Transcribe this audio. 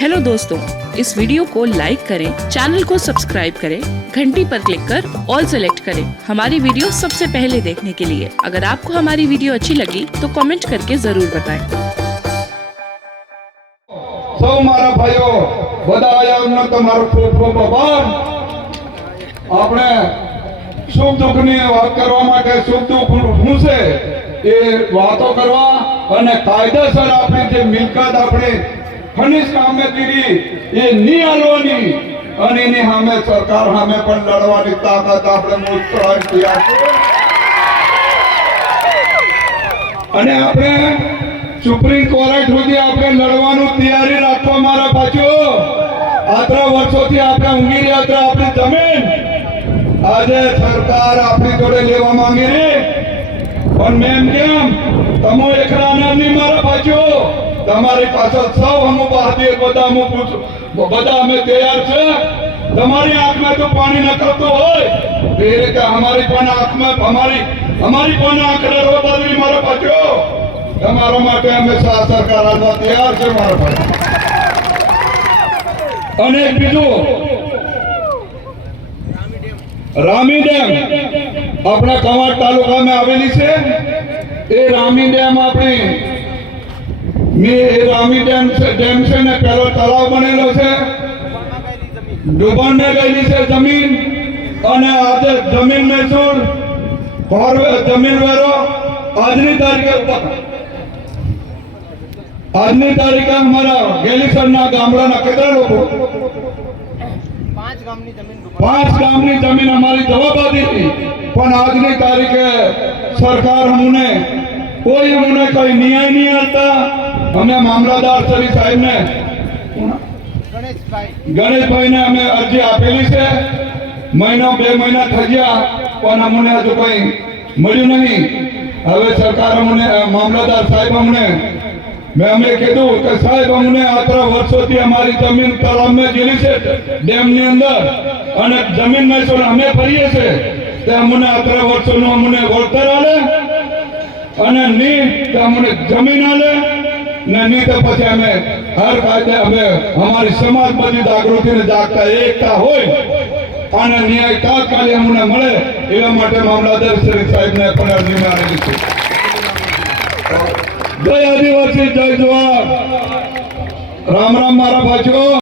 Hello दोस्तों इस video को लाइक करें चैनल को सब्सक्राइब करें घंटी पर क्लिक कर ऑल सेलेक्ट करें हमारी वीडियो सबसे पहले देखने के लिए अगर आपको हमारी वीडियो अच्छी लगी तो कमेंट करके जरूर बताएं સૌ મારા ભાઈઓ બધા આયા એમનો તમારો ખૂબ ખૂબ આભાર આપણે સુખ દુઃખની વાત કરવા માટે સુખ દુઃખ શું છે એ વાતો કરવા અને કાયદેસર આપણી જે મિલકત આપણે ખનિજ કામગીરી એ ની હાલવાની. અને એની સામે સરકાર સામે પણ લડવાની તાકાત આપણે તૈયાર છે અને આપણે સુપ્રીમ કોર્ટ સુધી આપણે લડવાનું તૈયારી રાખવા મારા પાછો આટલા વર્ષોથી આપણે ઊંઘી રહ્યા હતા આપણી જમીન. આજે સરકાર આપણી જોડે લેવા માંગી પણ મેમ કેમ, તમો એકલા નહીં મારા તમારી પાછળ સૌ અમુ બહાદુર બધા અમુ પૂછું. બધા અમે તૈયાર છે. તમારી આંખમાં તો પાણી નકળતું હોય. એ રીતે અમારી પણ આંખમાં અમારી અમારી પણ આંખ રોબાદરી મારો પાછો તમારા માટે અમે સરકાર આવવા તૈયાર છે મારા પાસે અને બીજું. રામી ડેમ. આપણા કવાડ તાલુકામાં આવેલી છે. એ રામી ડેમ આપણી જમીન અને આજે જમીન આજની તારીખે આજની તારીખે અમારા ગેલીસરના ગામડાના કેટલા લોકો? પાંચ ગામની જમીન અમારી જવાબદારી હતી. પણ આજની તારીખે સરકાર અમને કોઈ અમને કઈ ન્યાય નહીં આપતા. અમે મામલાદાર શ્રી સાહેબને ગણેશભાઈ. ગણેશભાઈને અમે અરજી આપેલી છે. મહિનો બે મહિના થઈ ગયા પણ અમને હજુ કઈ મળ્યું નહીં. હવે સરકાર અમને મામલતદાર સાહેબ અમને મેં અમને કીધું કે સાહેબ અમને અત્ર વર્ષોથી અમારી જમીન તળાવમાં જીલી છે ડેમની અંદર અને જમીન મહેસૂલ અમે ભરીએ છે તે અમને અત્ર વર્ષોનું અમને વળતર આલે અને ની તે અમને જમીન આલે ને, નહીં તો પછી અમે હર કાયદે અમે અમારી સમાજ બધી જાગૃતિ ને જાગતા એકતા હોય. અને ન્યાય તાત્કાલિક અમને મળે એવા માટે મામલાદાર શ્રી સાહેબને પણ અરજી મારેલી છે. જય આદિવાસી, જય જવાન. રામ રામ મારા ભાઈઓ.